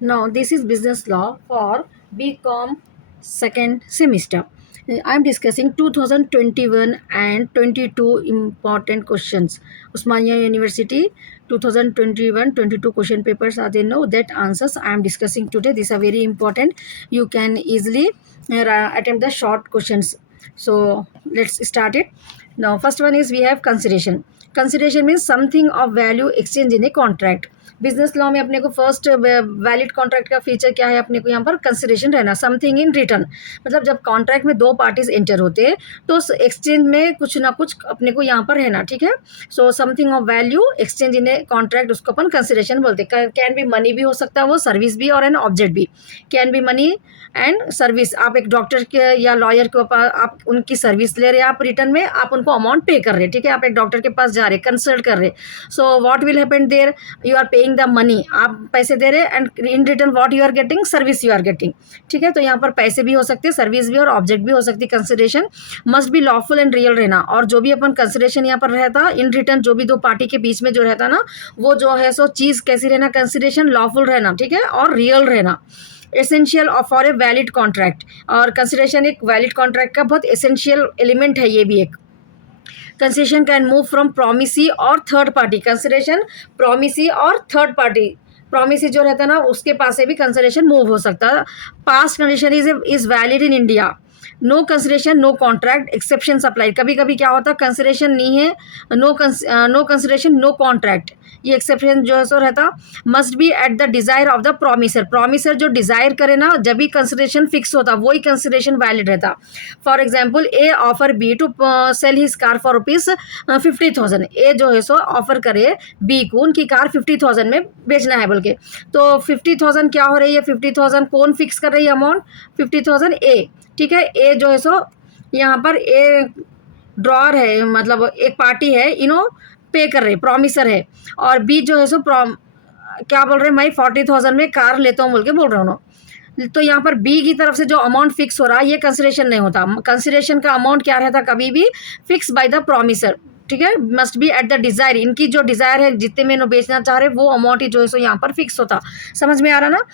Now, this is business law for BCom second semester. I am discussing 2021 and 22 important questions. Osmania University 2021-22 question papers are there. No, that answers I am discussing today. These are very important. You can easily attempt the short questions. So let's start it. Now, first one is we have consideration. Consideration means something of value exchange in a contract. Business law में अपने को first valid contract का feature क्या है, अपने को यहाँ पर कंसिडरेशन रहना, समथिंग इन रिटर्न। मतलब जब कॉन्ट्रैक्ट में दो पार्टीज एंटर होते हैं तो उस एक्सचेंज में कुछ ना कुछ अपने को यहाँ पर रहना, ठीक है। So something of value exchange in a contract, उसको अपन कंसिडरेशन बोलते हैं। कैन बी मनी भी हो सकता है, वो सर्विस भी और एन ऑब्जेक्ट भी। Can be money and service, आप एक डॉक्टर के या लॉयर के ऊपर आप उनकी सर्विस ले रहे हैं, आप रिटर्न में आप उनको अमाउंट पे कर रहे हैं, ठीक है। आप एक डॉक्टर के पास जा रहे हैं, कंसल्ट कर रहे हैं। So what will happen there, you are paying the money, आप पैसे दे रहे हैं, and in return what you are getting, service you are getting, ठीक है। तो यहाँ पर पैसे भी हो सकते हैं, सर्विस भी और ऑब्जेक्ट भी हो सकती है। Consideration must be lawful and real रहना, और जो भी अपन कंसिडरेशन यहाँ पर रहता इन रिटर्न, जो भी दो पार्टी के बीच में जो रहता ना, वो जो है सो चीज़ कैसी रहना, कंसिडरेशन लॉफुल रहना, ठीक है, और रियल रहना। Essential for a valid contract, और कंसिडरेशन एक वैलिड कॉन्ट्रैक्ट का बहुत एसेंशियल एलिमेंट है ये भी एक। Consideration can move from promisee और थर्ड पार्टी, कंसिडरेशन प्रोमिसी और थर्ड पार्टी, प्रोमिसी जो रहता है ना उसके पास से भी कंसिडरेशन मूव हो सकता है। Past condition is valid in India, no consideration no contract, exception apply. कभी कभी क्या होता है, कंसिडरेशन नहीं है, नो कंसिडरेशन नो कॉन्ट्रैक्ट, ये एक्सेप्शन जो है सो रहता। Must be at the desire of the promisor, promisor जो डिजायर करे ना, जब भी कंसिडरेशन फिक्स होता वही कंसिडरेशन वैलिड रहता। For example A offer B to sell his car for ₹50,000, A जो है सो ऑफर करे बी को उनकी कार 50,000 में बेचना है बोल के। तो 50,000 क्या हो रही है, 50,000 कौन फिक्स कर रही है अमाउंट, 50,000 ए, ठीक है। ए जो है सो यहाँ पर ए ड्रॉर है, मतलब एक पार्टी है, पे कर रहे, प्रॉमिसर है, और बी जो है सो क्या बोल रहे हैं, मैं 40,000 में कार लेता हूँ बोल के बोल रहा हूँ ना। तो यहाँ पर बी की तरफ से जो अमाउंट फिक्स हो रहा है ये कंसिडरेशन नहीं होता। कंसिडरेशन का अमाउंट क्या रहता, कभी भी फिक्स बाय द प्रॉमिसर, ठीक है। Must be at the Dzire, इनकी जो डिजायर है जितने में इन्होंने बेचना चाह रहे वो अमाउंट ही जो है सो यहाँ पर फिक्स होता। समझ में आ रहा ना।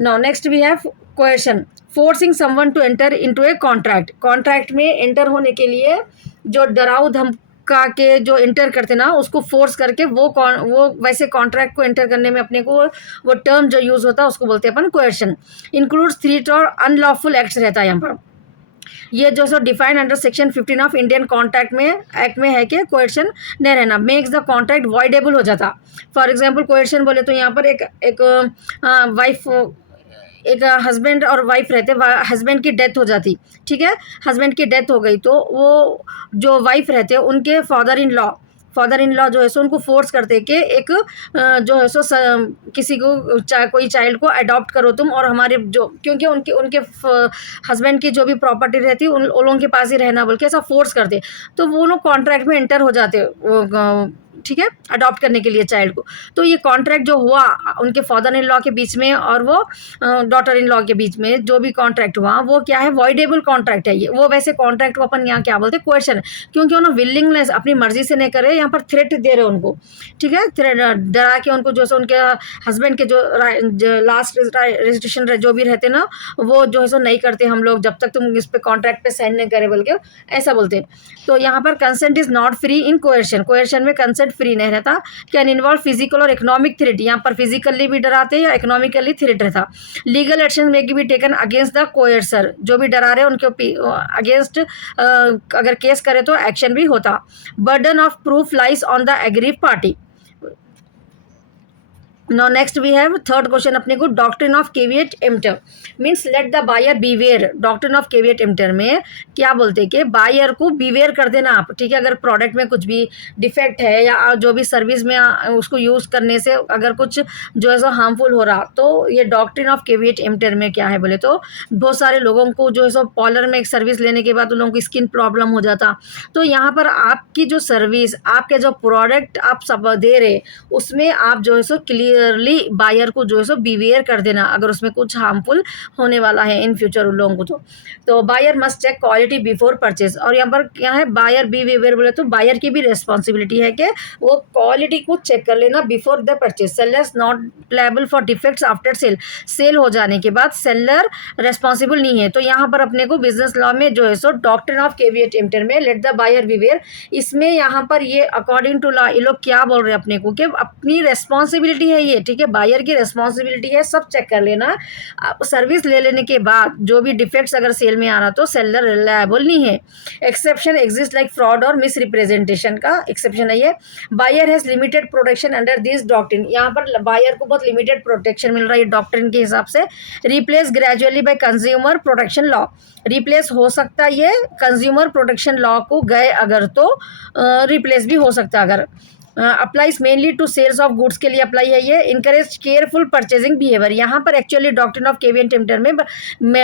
Now next we have question, forcing someone to enter into a contract, contract में एंटर होने के लिए जो डराऊ धमका के जो एंटर करते ना उसको फोर्स करके वो वैसे कॉन्ट्रैक्ट को एंटर करने में अपने को वो टर्म जो यूज होता है उसको बोलते हैं अपन कोएर्शन। इंक्लूड्स थ्रेट और अनलॉफुल एक्ट्स रहता है यहाँ पर। ये जो so defined under section 15 of Indian contract में एक्ट में है कि कोएर्शन नहीं रहना, मेक्स द कॉन्ट्रैक्ट वॉइडेबल हो जाता। फॉर एग्जांपल कोएर्शन बोले तो यहाँ पर एक वाइफ, एक हस्बैंड और वाइफ रहते, हस्बैंड की डेथ हो जाती, ठीक है। हस्बैंड की डेथ हो गई तो वो जो वाइफ रहते हैं उनके फादर इन लॉ जो है सो उनको फोर्स करते हैं कि एक जो है सो किसी को कोई चाइल्ड को अडॉप्ट करो तुम, और हमारे जो क्योंकि उनके उनके हस्बैंड की जो भी प्रॉपर्टी रहती है उन लोगों के पास ही रहना बोल के ऐसा फोर्स करते, तो वो लोग कॉन्ट्रैक्ट में एंटर हो जाते वो, ठीक है, अडॉप्ट करने के लिए चाइल्ड को। तो ये कॉन्ट्रैक्ट जो हुआ उनके फादर इन लॉ के बीच में और वो डॉटर इन लॉ के बीच में जो भी कॉन्ट्रैक्ट हुआ वो क्या है, वॉइडेबल कॉन्ट्रैक्ट है ये। वो वैसे कॉन्ट्रैक्ट को अपन यहाँ क्या बोलते हैं, कोएर्शन है, क्योंकि उन्होंने विलिंगनेस अपनी मर्जी से नहीं करे, यहाँ पर थ्रेट दे रहे उनको, ठीक है, डरा के उनको जो उनके हस्बैंड के जो लास्ट रजिस्ट्रेशन जो भी रहते ना वो जो है सो नहीं करते हम लोग जब तक तुम इस पे कॉन्ट्रैक्ट पे साइन नहीं करे बोल के ऐसा बोलते हैं। तो यहाँ पर consent is not free in coercion, coercion में कंसेंट फ्री नहीं रहता। कैन इन्वॉल्व फिजिकल और इकोनॉमिक थ्रेट, यहाँ पर फिजिकली भी डराते हैं या इकोनॉमिकली थ्रेट रहता। लीगल एक्शन में be taken against the coercer, जो भी डरा रहे हैं उनके अगेंस्ट अगर केस करे तो एक्शन भी होता। Burden of proof lies on the aggrieved party. Now next we have third question अपने को, doctrine of caveat emptor means let the buyer beware. Doctrine of caveat emptor में क्या बोलते हैं कि बायर को बीवेयर कर देना आप, ठीक है। अगर प्रोडक्ट में कुछ भी डिफेक्ट है या जो भी सर्विस में उसको यूज़ करने से अगर कुछ जो है सो हार्मफुल हो रहा, तो ये डॉक्ट्रिन ऑफ केविएट एम्प्टर में क्या है बोले तो बहुत सारे लोगों को जो है सो पार्लर में एक सर्विस लेने के बाद उन लोगों की स्किन प्रॉब्लम हो जाता। तो यहाँ पर आपकी जो सर्विस, आपके जो प्रोडक्ट आप सब दे रहे उसमें आप जो है सो क्लियर क्लियरली बायर को जो है सो बिवेयर कर देना अगर उसमें कुछ हार्मफुल होने वाला है इन फ्यूचर उन लोगों को। तो buyer must check quality before purchase. और यहाँ पर क्या है, बायर बी बिवेयर बोले तो बायर की भी रिस्पॉन्सिबिलिटी है कि वो क्वालिटी को चेक कर लेना before the purchase. Sellers not liable for defects after sale. Sale हो जाने के बाद सेलर रेस्पॉन्सिबल नहीं है। तो यहाँ पर अपने को बिजनेस लॉ में जो है सो डॉक्ट्रिन ऑफ केविएट इम्प्टर में लेट द बायर बिवेयर, इसमें यहाँ पर ये अकॉर्डिंग टू लॉ ये लोग क्या बोल रहे हैं अपने को कि अपनी रेस्पॉन्सिबिलिटी है ये, ठीक है, बायर की रेस्पॉन्सिबिलिटी है सब चेक कर लेना। सर्विस ले लेने के बाद जो भी डिफेक्ट्स अगर सेल में आ रहा तो सेलर रिलायबल नहीं है। एक्सेप्शन एग्जिस्ट लाइक फ्रॉड और मिस रिप्रेजेंटेशन का एक्सेप्शन है ये। Buyer has limited protection under this doctrine. यहाँ पर बायर को बहुत लिमिटेड प्रोटेक्शन मिल रहा है डॉक्ट्रिन के हिसाब से। Replace gradually by consumer protection law. Replace हो सकता है ये कंज्यूमर प्रोटेक्शन लॉ को गए अगर तो रिप्लेस भी हो सकता है अगर। Applies mainly to sales of goods के लिए अप्लाई है ये। Encourage careful purchasing behaviour. यहाँ पर actually doctrine of caveat emptor में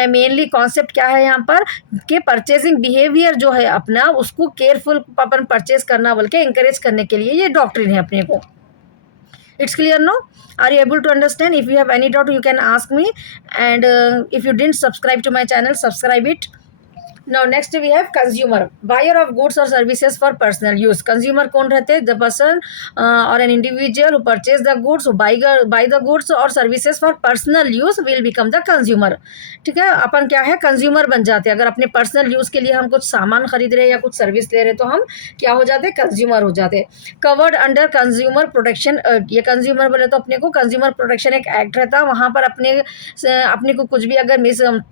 मेनली कॉन्सेप्ट क्या है यहाँ पर कि परचेजिंग बिहेवियर जो है अपना उसको केयरफुल अपन परचेज करना बोल के इंकरेज करने के लिए ये डॉक्ट्रिन है अपने को। It's clear no? Are you able to understand? If you have any doubt you can ask me, and if you didn't subscribe to my channel, subscribe it. Now next we have consumer, buyer of goods or services for personal use. Consumer कौन रहते हैं? The person or an individual who purchase the goods, who buy the goods or services for personal use will become the consumer. ठीक है, अपन क्या है consumer बन जाते हैं। अगर अपने पर्सनल यूज के लिए हम कुछ सामान खरीद रहे हैं या कुछ सर्विस ले रहे हैं तो हम क्या हो जाते हैं, कंज्यूमर हो जाते हैं। Covered under consumer protection act. ये कंज्यूमर बोले तो अपने को कंज्यूमर प्रोटेक्शन एक एक्ट रहता है, वहाँ पर अपने को कुछ भी अगर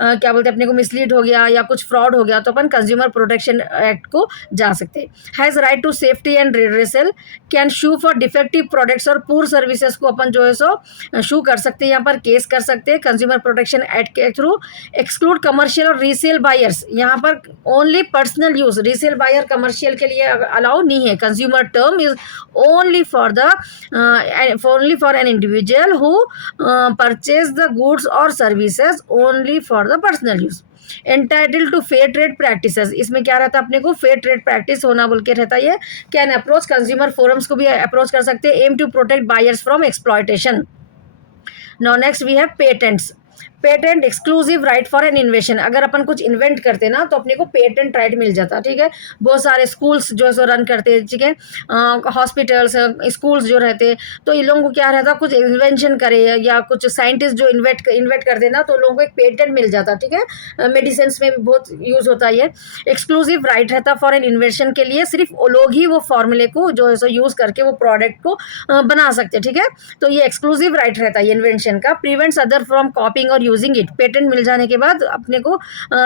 क्या बोलते हैं अपने को मिसलीड हो गया या कुछ फ्रॉड हो गया तो अपन कंज्यूमर प्रोटेक्शन एक्ट को जा सकते हैं। Has right to safety and redressal. Can sue for defective products और पूर सर्विसेज को अपन जो है सो शू कर सकते हैं, यहाँ पर केस कर सकते हैं कंज्यूमर प्रोटेक्शन एक्ट के थ्रू। एक्सक्लूड कमर्शियल और रीसेल बायर्स। यहाँ पर only personal use, resale buyer commercial के लिए अलाउ नहीं है। Consumer term is only for an individual who purchase the goods और services only for the personal use. Entitle to fair trade practices. इसमें क्या रहता है अपने को फेयर ट्रेड प्रैक्टिस होना बोल के रहता है ये। कैन अप्रोच कंज्यूमर फोरम्स को भी अप्रोच कर सकते हैं। Aim to protect buyers from exploitation. Now next we have patents. Patent exclusive right for an invention. अगर अपन कुछ इन्वेंट करते ना तो अपने को पेटेंट राइट मिल जाता, ठीक है। बहुत सारे स्कूल्स जो है सो रन करते हैं, ठीक है, हॉस्पिटल्स स्कूल्स जो रहते तो इन लोगों को क्या रहता, कुछ इन्वेंशन करे या कुछ साइंटिस्ट जो इन्वेंट कर देना तो लोगों को एक पेटेंट मिल जाता, ठीक है। मेडिसिन में भी बहुत यूज होता है ये। एक्सक्लूसिव राइट रहता फॉर एन इन्वेंशन के लिए, सिर्फ वो लोग ही वो फॉर्मूले को जो है सो यूज करके वो प्रोडक्ट को बना सकते, ठीक है। तो ये एक्सक्लूसिव राइट रहता है इन्वेंशन का। प्रिवेंट्स अदर फ्रॉम कॉपिंग और यूजिंग इट। पेटेंट मिल जाने के बाद अपने को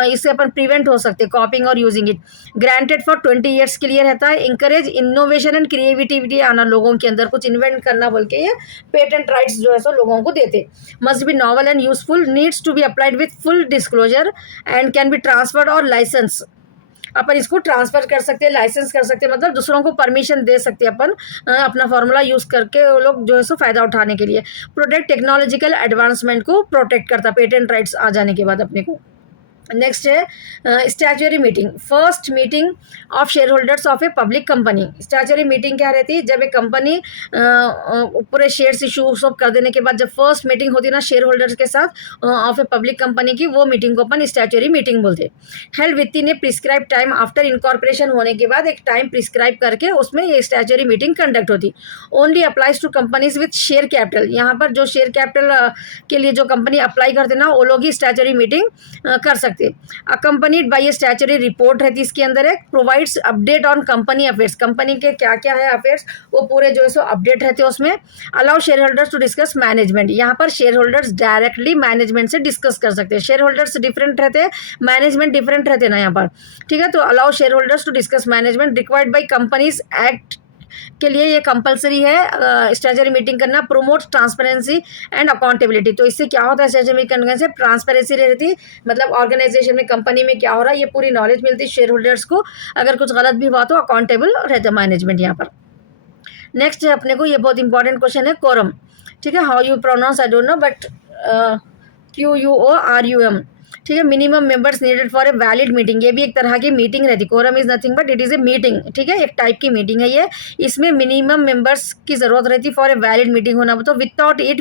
इससे अपन प्रिवेंट हो सकते कॉपिंग और using it. Granted for 20 years के लिए रहता है। इंकरेज इनोवेशन एंड क्रिएटिविटी आना लोगों के अंदर, कुछ इन्वेंट करना बोल के ये पेटेंट राइट्स जो है सो लोगों को देते। Must be novel and useful. Needs to be applied with full disclosure and can be transferred और लाइसेंस। अपन इसको ट्रांसफर कर सकते हैं, लाइसेंस कर सकते हैं, मतलब दूसरों को परमिशन दे सकते हैं अपन अपना फॉर्मूला यूज करके वो लोग जो है सो फायदा उठाने के लिए। प्रोटेक्ट टेक्नोलॉजिकल एडवांसमेंट को प्रोटेक्ट करता पेटेंट राइट्स आ जाने के बाद अपने को। नेक्स्ट है statutory meeting. First meeting of share holders of a public company. Statutory meeting क्या रहती है, जब एक कंपनी पूरे शेयर्स इशू सब कर देने के बाद जब फर्स्ट मीटिंग होती है ना शेयर होल्डर्स के साथ ऑफ ए पब्लिक कंपनी की, वो मीटिंग को अपन स्टैच्यूटरी मीटिंग बोलते हैं। Held within a prescribe time after incorporation होने के बाद एक टाइम प्रिस्क्राइब करके उसमें ये स्टैच्यूटरी मीटिंग कंडक्ट होती। Only applies to companies with share capital. यहाँ पर जो शेयर कैपिटल के लिए जो कंपनी अप्लाई करते ना वो लोग ही स्टैच्यूटरी मीटिंग कर सकते। अकम्पनीड बाय स्टैच्यूटरी रिपोर्ट रहती इसके अंदर एक। Provides update on company affairs. Company के क्या क्या है अफेयर्स वो पूरे जो है सो अपडेट रहते हैं उसमें। Allow shareholders to discuss management. यहाँ पर शेयर होल्डर्स डायरेक्टली मैनेजमेंट से डिस्कस कर सकते हैं। शेयर होल्डर्स डिफरेंट रहते हैं, मैनेजमेंट डिफरेंट रहते हैं ना यहाँ पर, ठीक है। तो allow shareholders to discuss management. Required by companies act के लिए ये कंपलसरी है स्टैच्यूटरी मीटिंग करना। Promote transparency and accountability. तो इससे क्या होता है स्टैच्यूटरी मीटिंग करने से ट्रांसपेरेंसी रहती, मतलब ऑर्गेनाइजेशन में कंपनी में क्या हो रहा है ये पूरी नॉलेज मिलती है शेयर होल्डर्स को। अगर कुछ गलत भी हुआ तो अकाउंटेबल रहता है मैनेजमेंट यहाँ पर। नेक्स्ट है अपने को ये बहुत इंपॉर्टेंट क्वेश्चन है कोरम, ठीक है। How you pronounce I don't know but QUORUM। ठीक है। Minimum members needed for a valid meeting, ये भी एक तरह की मीटिंग रहती है। Quorum is nothing but it is a meeting, ठीक है, एक टाइप की मीटिंग है ये। इसमें मिनिमम मेंबर्स की ज़रूरत रहती है फॉर ए वैलिड मीटिंग होना, तो without it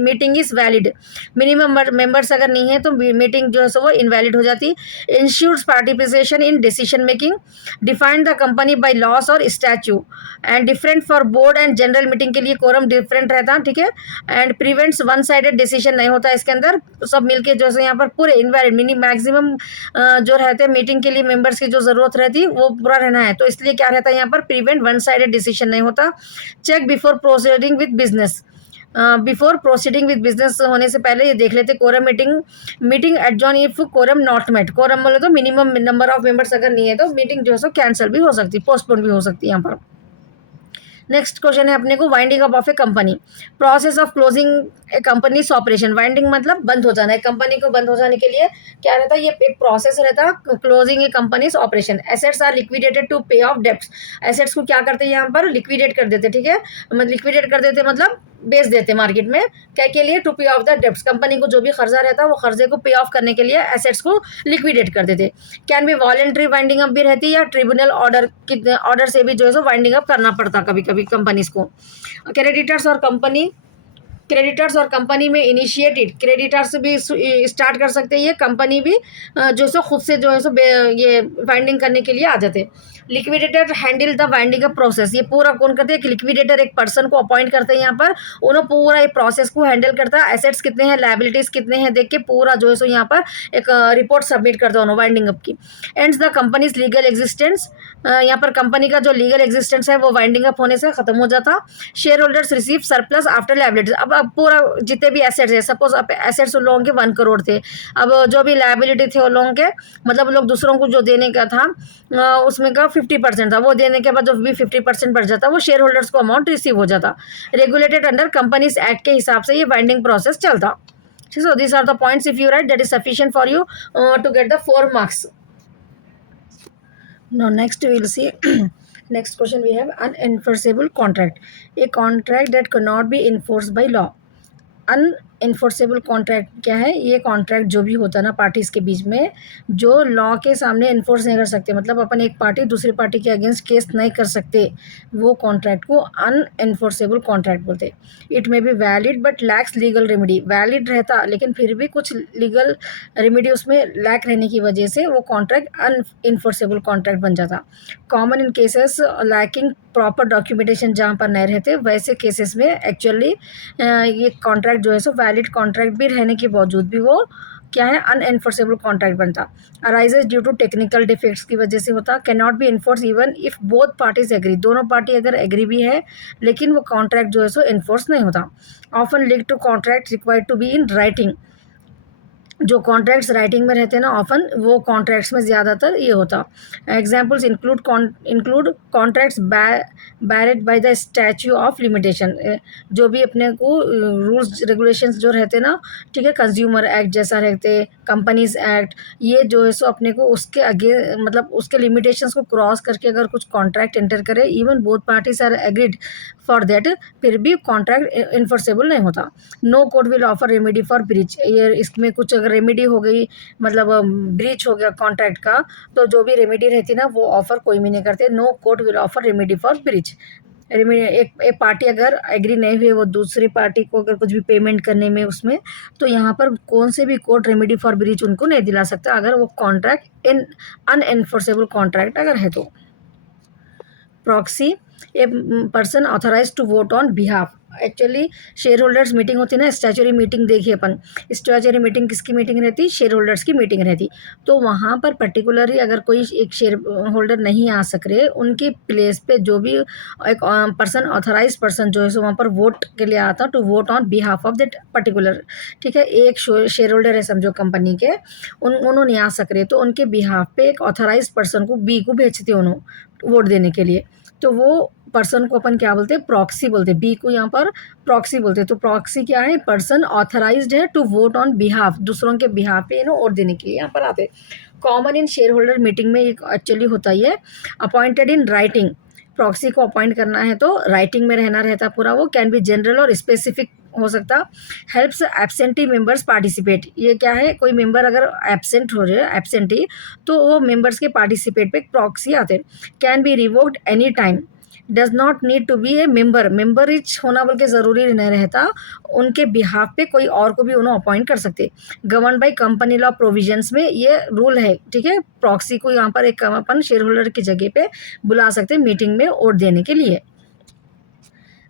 meeting is valid. Minimum members अगर नहीं है तो मीटिंग जो है सो वो इनवैलिड हो जाती। Ensures participation in decision making, defined the company bylaws और statute, and different for board and general meeting के लिए कोरम डिफरेंट रहता, ठीक है। And prevents one sided decision नहीं होता इसके अंदर, सब मिलके जो है यहाँ पर पूरे इनवैलिड मैक्सिमम जो रहते हैं मीटिंग के लिए मेंबर्स की जो ज़रूरत रहती है वो पूरा रहना है, तो इसलिए क्या रहता है यहाँ पर प्रिवेंट वन साइडेड डिसीजन नहीं होता। Check before proceeding with business, before proceeding with business होने से पहले ये देख लेते quorum meeting adjourn if quorum not met. Quorum बोले तो मिनिमम नंबर ऑफ मेंबर्स अगर नहीं है तो मीटिंग जो है सो कैंसिल भी हो सकती है, पोस्टपोन भी हो सकती है यहाँ पर। नेक्स्ट क्वेश्चन है अपने को, winding up of a company, process of closing a company's operation. Winding मतलब बंद हो जाना है, कंपनी को बंद हो जाने के लिए क्या रहता है, ये एक प्रोसेस रहता है closing a company's operation. Assets are liquidated to pay off debts, assets को क्या करते हैं यहाँ पर लिक्विडेट कर देते, ठीक है, लिक्विडेट कर देते मतलब बेच देते मार्केट में, क्या के लिए, to pay of the debts, company को जो भी कर्जा रहता है वो कर्जे को पे ऑफ करने के लिए एसेट्स को लिक्विडेट कर देते। Can be voluntary winding up भी रहती है या ट्रिब्यूनल ऑर्डर से भी जो है सो वाइंडिंग अप करना पड़ता कभी कभी कंपनीज को। क्रेडिटर्स और कंपनी में इनिशिएटेड, क्रेडिटर्स भी स्टार्ट कर सकते हैं, ये कंपनी भी जो सो खुद से जो है सो ये वाइंडिंग करने के लिए आ जाते। Liquidator handle the winding up process, ये पूरा कौन करते हैं, एक लिक्विडेटर एक पर्सन को अपॉइंट करते हैं यहाँ पर, उन्होंने पूरा ये प्रोसेस को हैंडल करता है, एसेट्स कितने हैं लायबिलिटीज कितने हैं देख के पूरा जो है सो यहाँ पर एक रिपोर्ट सबमिट करता है वाइंडिंग अप की। Ends the companies legal existence, यहाँ पर कंपनी का जो लीगल एग्जिस्टेंस है वो वाइंडिंग अप होने से खत्म हो जाता। Share holders receive surplus after liabilities, अब पूरा जितने भी एसेट्स है, सपोज एसेट्स उन लोगों के 1 करोड़ थे, अब जो भी लायबिलिटी थे उन लोगों के, मतलब लोग दूसरों को जो देने का था उसमें का 50% था, वो देने के बाद जो भी 50% बढ़ जाता वो शेयर होल्डर्स को अमाउंट रिसीव हो जाता। रेगुलेटेड अंडर कंपनीज एक्ट के हिसाब से ये वाइंडिंग प्रोसेस चलता। So this are the points, if you write that is sufficient for you to get the 4 marks. Now next we will see next question we have unenforceable contract, a contract that cannot be enforced by law। Unenforceable contract क्या है, ये contract जो भी होता है ना parties के बीच में, जो लॉ के सामने इन्फोर्स नहीं कर सकते, मतलब अपन एक पार्टी दूसरी पार्टी के अगेंस्ट केस नहीं कर सकते, वो कॉन्ट्रैक्ट को अनइन्फोर्सेबल कॉन्ट्रैक्ट बोलते हैं। It may be valid but lakhs legal remedy, valid रहता लेकिन फिर भी कुछ लीगल रेमेडी उसमें लैक रहने की वजह से वो कॉन्ट्रैक्ट अनइन्फोर्सेबल कॉन्ट्रैक्ट बन जाता। Common in cases lacking proper documentation, जहाँ पर नहीं रहते वैसे केसेस में एक्चुअली ये कॉन्ट्रैक्ट जो है सो वैलिड कॉन्ट्रैक्ट भी रहने के बावजूद भी वो क्या है अनएन्फोर्सेबल कॉन्ट्रैक्ट बनता। Arises due to technical defects की वजह से होता। Can not be enforce even if both parties agree, दोनों पार्टी अगर एग्री भी है लेकिन वो कॉन्ट्रैक्ट जो है सो इन्फोर्स नहीं होता। Often link to contract required to be in writing, जो कॉन्ट्रैक्ट्स राइटिंग में रहते हैं ना ऑफन, वो कॉन्ट्रैक्ट्स में ज़्यादातर ये होता। Examples include contracts barred by the statute of limitation, जो भी अपने को रूल्स रेगुलेशंस जो रहते हैं ना, ठीक है, कंज्यूमर एक्ट जैसा रहते, कंपनीज एक्ट, ये जो है सो अपने को उसके आगे मतलब उसके लिमिटेशंस को क्रॉस करके अगर कुछ कॉन्ट्रैक्ट एंटर करे, even both parties are agreed for that, फिर भी कॉन्ट्रैक्ट इन्फोर्सेबल नहीं होता। No court will offer remedy for breach, ये इसमें कुछ अगर रेमेडी हो गई मतलब ब्रीच हो गया कॉन्ट्रैक्ट का, तो जो भी रेमेडी रहती ना वो ऑफर कोई भी नहीं करते। No court will offer remedy for breach, एक पार्टी अगर एग्री नहीं हुई वो दूसरी पार्टी को अगर कुछ भी पेमेंट करने में उसमें, तो यहाँ पर कौन से भी कोर्ट रेमेडी फॉर ब्रीच उनको नहीं दिला सकता अगर वो कॉन्ट्रैक्ट अनएन्फोर्सेबल कॉन्ट्रैक्ट अगर है तो। Proxy, a person authorise to vote on behalf, actually share holders meeting होती है ना, स्टैच्यूरी मीटिंग देखिए अपन, स्टैच्यूरी मीटिंग किसकी मीटिंग रहती, शेयर होल्डर्स की मीटिंग रहती, तो वहाँ पर पर्टिकुलरली अगर कोई एक शेयर होल्डर नहीं आ सक रहे, उनकी प्लेस पे जो भी एक पर्सन ऑथराइज पर्सन जो है सो वहाँ पर वोट के लिए आता to vote on behalf of that particular, ठीक है, एक शेयर होल्डर है समझो कंपनी के, उन्होंने नहीं आ सक रहे तो उनके बिहाफ पे एक ऑथराइज पर्सन को बी को भेजते उन्होंने वोट देने के लिए, तो वो पर्सन को अपन क्या बोलते हैं, प्रॉक्सी बोलते हैं, बी को यहाँ पर प्रॉक्सी बोलते हैं। तो प्रॉक्सी क्या है, पर्सन ऑथराइज्ड है टू वोट ऑन बिहाफ, दूसरों के बिहाफ पे वोट देने के लिए यहाँ पर आते। Common in share holder meeting में एक एक्चुअली होता ही है। अपॉइंटेड इन राइटिंग, प्रॉक्सी को अपॉइंट करना है तो राइटिंग में रहना रहता पूरा, वो कैन बी जनरल और स्पेसिफिक हो सकता। हेल्प्स एब्सेंटी मेंबर्स पार्टिसिपेट, ये क्या है, कोई मेंबर अगर एब्सेंट हो रहे हैं एब्सेंटी तो वो मेंबर्स के पार्टिसिपेट पे एक प्रॉक्सी आते हैं। Can be revoked any time, does not need to be a member, मेंबरिज होना बोल के ज़रूरी नहीं रहता, उनके बिहाफ पे कोई और को भी उन्हें अपॉइंट कर सकते। Govern by company law provisions में ये रूल है, ठीक है। प्रॉक्सी को यहाँ पर एक अपन शेयर होल्डर की जगह पे बुला सकते हैं मीटिंग में वोट देने के लिए।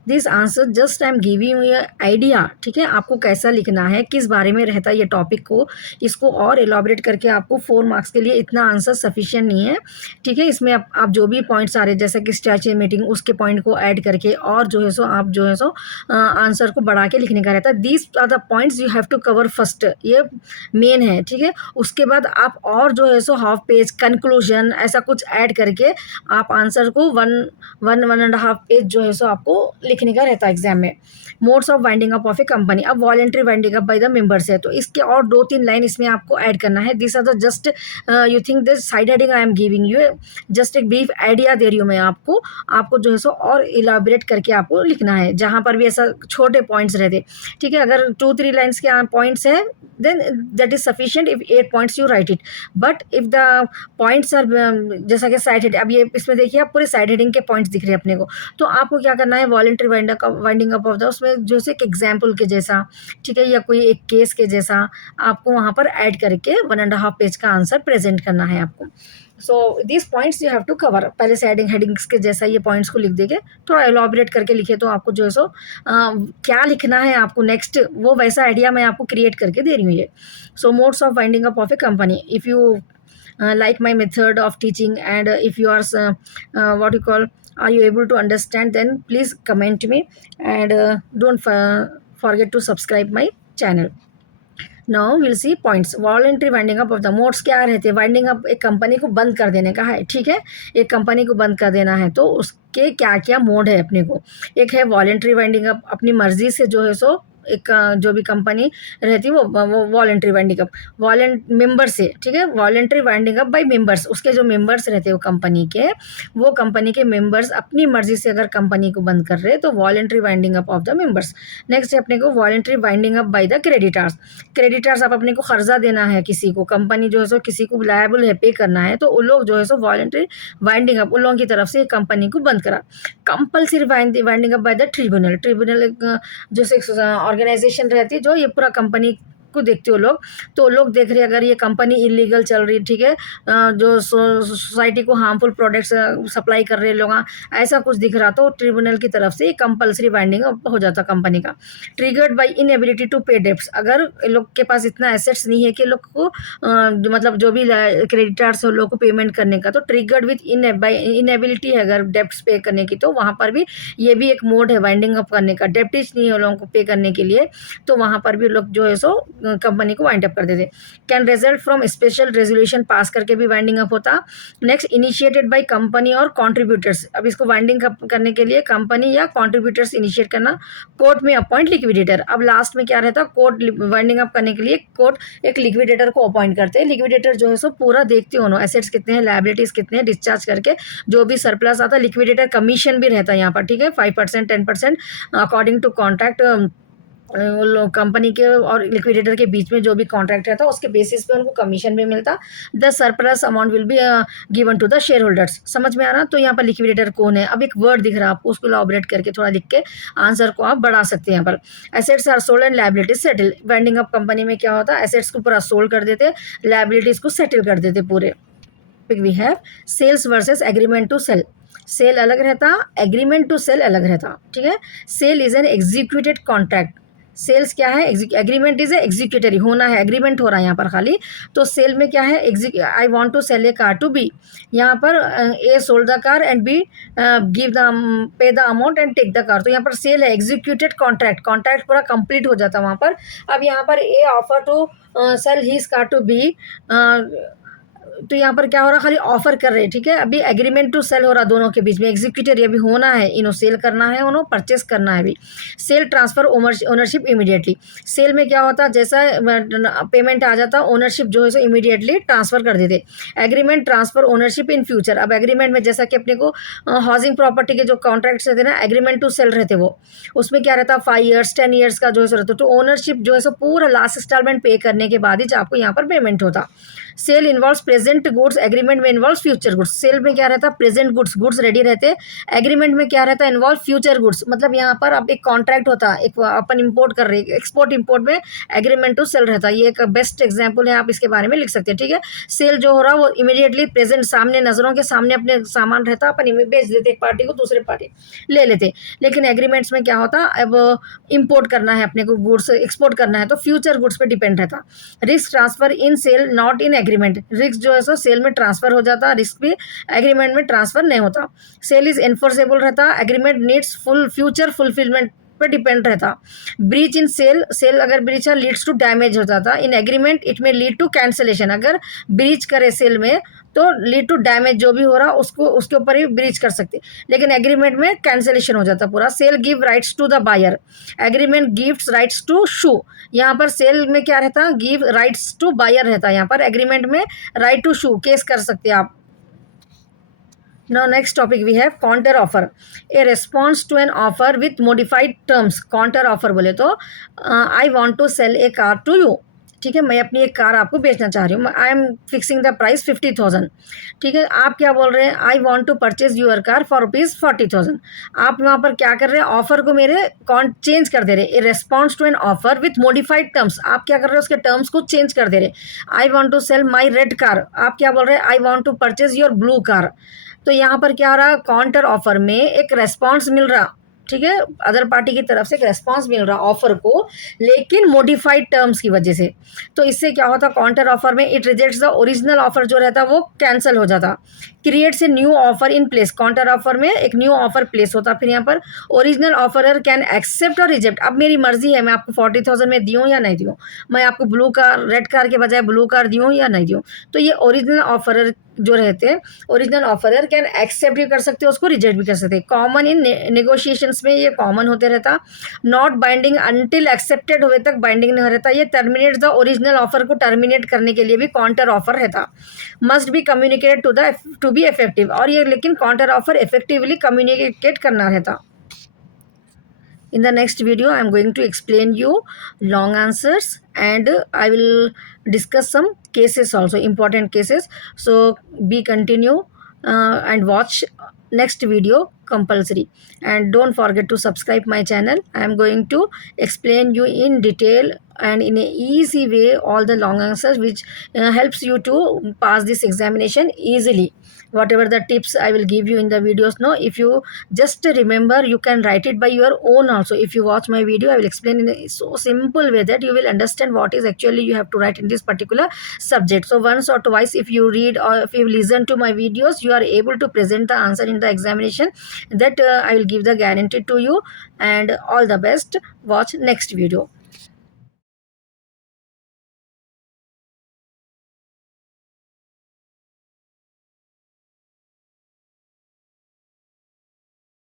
This answer just I am giving you idea, ठीक है, आपको कैसा लिखना है, किस बारे में रहता है ये टॉपिक को, इसको और एलॉबरेट करके आपको 4 मार्क्स के लिए इतना आंसर सफिशिएंट नहीं है, ठीक है। इसमें आप जो भी पॉइंट्स आ रहे हैं जैसे कि स्टैच्यू मीटिंग उसके पॉइंट को ऐड करके और जो है सो आप जो है सो आंसर को बढ़ा के लिखने का रहता है। These are the points you have to cover first, ये मेन है, ठीक है। उसके बाद आप और जो है सो हाफ पेज कंक्लूजन ऐसा कुछ ऐड करके आप आंसर को 1.5 पेज जो है सो आपको लिखने का रहता है एग्जाम में। Modes of winding up of a company, अब voluntary winding up by the members है तो इसके और 2-3 लाइन इसमें आपको ऐड करना है। This are the just you think this side heading I am giving you, just एक ब्रीफ आइडिया दे रही हूँ मैं आपको जो है सो और इलाबरेट करके आपको लिखना है जहाँ पर भी ऐसा छोटे पॉइंट्स रहते, ठीक है। अगर 2-3 लाइन्स के पॉइंट्स है then that is sufficient, if 8 points you write it, but if the points are जैसा कि साइड हेड, अब ये इसमें देखिए आप पूरे साइड हेडिंग के पॉइंट्स दिख रहे हैं अपने को, तो आपको क्या करना है voluntary winding up of the उसमें जो है एक एग्जाम्पल के जैसा, ठीक है, या कोई एक केस के जैसा आपको वहाँ पर ऐड करके 1.5 पेज का आंसर प्रेजेंट करना है आपको। So this points you have to cover, पहले से हेडिंग्स के जैसा ये पॉइंट्स को लिख देंगे, थोड़ा एलॉबरेट करके लिखे तो आपको जो है सो क्या लिखना है आपको नेक्स्ट वो वैसा आइडिया मैं आपको क्रिएट करके दे रही हूँ ये। So modes of winding up of a company, if you like my method of teaching and if you are what you call are you able to understand, then please comment me and don't forget to subscribe my channel. Now we'll see points. Voluntary winding up of the modes क्या रहते हैं, winding up एक company को बंद कर देने का है, ठीक है, एक कंपनी को बंद कर देना है तो उसके क्या क्या मोड है अपने को। एक है वॉलेंट्री वाइंडिंग अप, अपनी मर्जी से जो है सो एक जो भी कंपनी रहती है वो वॉलेंट्री वाइंडिंग अप मेंबर से, ठीक है, voluntary winding up bye members, उसके जो मेंबर्स रहते हैं वो कंपनी के मेंबर्स अपनी मर्जी से अगर कंपनी को बंद कर रहे हैं तो voluntary winding up of the members. Next है अपने को voluntary winding up by the creditors आप अपने को कर्जा देना है किसी को, कंपनी जो है सो किसी को लायबल है पे करना है तो उन लोग जो है सो वॉलेंट्री वाइंडिंग अप उन लोगों की तरफ से कंपनी को बंद करा। Compulsory winding up by the tribunal जैसे ऑर्गेनाइजेशन रहती है जो ये पूरा कंपनी को देखते हो लोग, तो लोग देख रहे हैं अगर ये कंपनी इलीगल चल रही है, ठीक है, जो सोसाइटी को हार्मफुल प्रोडक्ट्स सप्लाई कर रहे हैं लोग, ऐसा कुछ दिख रहा तो ट्रिब्यूनल की तरफ से कंपल्सरी वाइंडिंग हो जाता कंपनी का। ट्रिगर्ड बाय इनएबिलिटी टू पे डेब्ट्स, अगर लोग के पास इतना एसेट्स नहीं है कि लोग को मतलब जो भी क्रेडिटर्स हो लोग को पेमेंट करने का, तो ट्रिगर्ड विथ इनएबिलिटी है अगर डेब्ट्स पे करने की, तो वहाँ पर भी ये भी एक मोड है वाइंडिंग अप करने का। डेब्टिज नहीं है लोगों को पे करने के लिए तो वहाँ पर भी लोग जो है सो कंपनी को वाइंड अप कर देते। Can result from special resolution pass करके भी वाइंडिंग अप होता। नेक्स्ट इनिशिएटेड बाय कंपनी और कॉन्ट्रीब्यूटर्स, अब इसको वाइंडिंग अप करने के लिए कंपनी या कॉन्ट्रीब्यूटर्स इनिशिएट करना। कोर्ट में अपॉइंट लिक्विडेटर, अब लास्ट में क्या रहता, कोर्ट वाइंडिंग अप करने के लिए कोर्ट एक लिक्विडेटर को अपॉइंट करते हैं। लिक्विडेटर जो है सो पूरा देखते हो एसेट्स कितने हैं, लायबिलिटीज कितने हैं, डिस्चार्ज करके जो भी सरप्लस आता है, लिक्विडेटर कमीशन भी रहता है यहाँ पर, ठीक है, 5% 10% अकॉर्डिंग टू कॉन्ट्रैक्ट कंपनी के और लिक्विडेटर के बीच में जो भी कॉन्ट्रैक्ट रहता है उसके बेसिस पे उनको कमीशन भी मिलता। The surplus amount will be given to the share holders. समझ में आ रहा, तो यहाँ पर लिक्विडेटर कौन है, अब एक वर्ड दिख रहा है आपको, उसको इलैबोरेट करके थोड़ा लिख के आंसर को आप बढ़ा सकते हैं। यहाँ पर assets are sold and liabilities settle, winding up company में क्या होता है, एसेट्स को पूरा सोल्ड कर देते, लायबिलिटीज को सेटल कर देते पूरे। We have sales versus agreement to sell, sale अलग रहता, एग्रीमेंट टू सेल अलग रहता, ठीक है। Sale is an executed contract, sales क्या है, एग्रीमेंट इज एग्जीक्यूटरी, होना है, एग्रीमेंट हो रहा है यहाँ पर खाली, तो सेल में क्या है, I want to sell a car to B, यहाँ पर A sold the car and B give the pay the amount and take the car, तो यहाँ पर सेल है, एग्जीक्यूटेड कॉन्ट्रैक्ट पूरा कंप्लीट हो जाता वहाँ पर। अब यहाँ पर a offer to sell his car to be, तो यहाँ पर क्या हो रहा है, खाली ऑफर कर रहे हैं, ठीक है। अभी एग्रीमेंट टू सेल हो रहा दोनों के बीच में, एग्जीक्यूटिव अभी होना है, इन्हों सेल करना है, उन्होंने परचेस करना है अभी। Sale transfer ownership immediately. Sale में क्या होता है, जैसा पेमेंट आ जाता, ओनरशिप जो है सो इमीडिएटली ट्रांसफर कर देते। Agreement transfer ownership in future. अब एग्रीमेंट में जैसा कि अपने को हाउसिंग प्रॉपर्टी के जो कॉन्ट्रैक्ट्स रहते ना, एग्रीमेंट टू सेल रहते, वो उसमें क्या रहता, 5 ईयर्स 10 ईयर्स का जो है सो रहता। तो ओनरशिप जो है सो पूरा लास्ट इंस्टॉलमेंट पे करने के बाद ही आपको यहाँ पर पेमेंट होता। Sale involves present goods, agreement में इन्वॉल्व फ्यूचर गुड्स। सेल में क्या रहता, प्रेजेंट गुड्स, गुड्स रेडी रहते। एग्रीमेंट में क्या रहता, इन्वॉल्व फ्यूचर गुड्स, मतलब यहाँ पर अब एक कॉन्ट्रैक्ट होता, एक अपन इंपोर्ट कर रहे हैं, एक्सपोर्ट इंपोर्ट में एग्रीमेंट टू सेल रहता। ये एक बेस्ट एग्जाम्पल है, आप इसके बारे में लिख सकते हैं, ठीक है। सेल जो हो रहा वो इमीडिएटली प्रेजेंट, सामने नजरों के सामने अपने सामान रहता, अपन बेच देते एक पार्टी को, दूसरे पार्टी ले लेते। लेकिन एग्रीमेंट्स में क्या होता, अब इंपोर्ट करना है अपने को, गुड्स एक्सपोर्ट करना है, तो फ्यूचर गुड्स पे डिपेंड रहता। Risk transfer in sale not in agreement. Risk जो है सो सेल में ट्रांसफर हो जाता, रिस्क भी एग्रीमेंट में ट्रांसफर नहीं होता। सेल इज एनफोर्सेबल रहता, agreement needs full future fulfilment पर डिपेंड रहता। ब्रीच इन सेल, सेल अगर ब्रीच है लीड्स टू डैमेज हो जाता। इन एग्रीमेंट इट में लीड टू कैंसिलेशन। अगर ब्रीच करे सेल में तो लीड टू डैमेज, जो भी हो रहा उसको उसके ऊपर ही ब्रीच कर सकते, लेकिन एग्रीमेंट में कैंसिलेशन हो जाता पूरा। Sale give rights to the buyer, agreement gives rights to sue. यहाँ पर सेल में क्या रहता, गिव राइट्स टू बायर रहता, यहाँ पर एग्रीमेंट में राइट टू शू, केस कर सकते हैं आप। Now next topic we have counter offer, a response to an offer with modified terms। counter offer बोले तो I want to sell a car to you, ठीक है, मैं अपनी एक कार आपको बेचना चाह रही हूँ, I am fixing the price 50,000, ठीक है। आप क्या बोल रहे हैं, I want to purchase your car for rupees 40,000। आप वहाँ पर क्या कर रहे हैं, ऑफर को मेरे चेंज कर दे रहे, a response to an offer with modified terms. आप क्या कर रहे हो, उसके टर्म्स को चेंज कर दे रहे। I want to sell my red car, आप क्या बोल रहे हैं, I want to purchase your blue car. तो यहाँ पर क्या हो रहा, काउंटर ऑफर में एक रेस्पॉन्स मिल रहा, ठीक है, अदर पार्टी की तरफ से एक रेस्पॉन्स मिल रहा ऑफर को, लेकिन मॉडिफाइड टर्म्स की वजह से। तो इससे क्या होता, काउंटर ऑफर में it rejects the original offer, जो रहता वो कैंसिल हो जाता। Creates a new offer in place, counter offer में एक न्यू ऑफर प्लेस होता। फिर यहाँ पर ओरिजिनल ऑफरर कैन एक्सेप्ट और रिजेक्ट। अब मेरी मर्जी है, मैं आपको 40,000 में दूँ या नहीं दूँ, मैं आपको ब्लू कार, रेड कार के बजाय ब्लू कार दूँ या नहीं दूँ। तो ये ओरिजिनल ऑफरर जो रहते हैं, ओरिजिनल ऑफरर कैन एक्सेप्ट भी कर सकते हो, उसको रिजेक्ट भी कर सकते हैं। कॉमन इन नेगोशिएशंस में ये कॉमन होते रहता। नॉट बाइंडिंग अनटिल एक्सेप्टेड हुए तक बाइंडिंग नहीं रहता। ये टर्मिनेट द ओरिजिनल ऑफर को टर्मिनेट करने के लिए भी काउंटर ऑफर रहता। Must be communicated to be effective, और ये लेकिन काउंटर ऑफर इफेक्टिवली कम्युनिकेट करना रहता। In the next video, I am going to explain you long answers, and I will discuss some cases also, important cases. So be continue and watch next video compulsory, and don't forget to subscribe my channel. I am going to explain you in detail and in a easy way all the long answers, which helps you to pass this examination easily. Whatever the tips I will give you in the videos, no, if you just remember, you can write it by your own also. If you watch my video, I will explain in a so simple way that you will understand what is actually you have to write in this particular subject. So once or twice if you read or if you listen to my videos, you are able to present the answer in the examination. That I will give the guarantee to you. And all the best. Watch next video.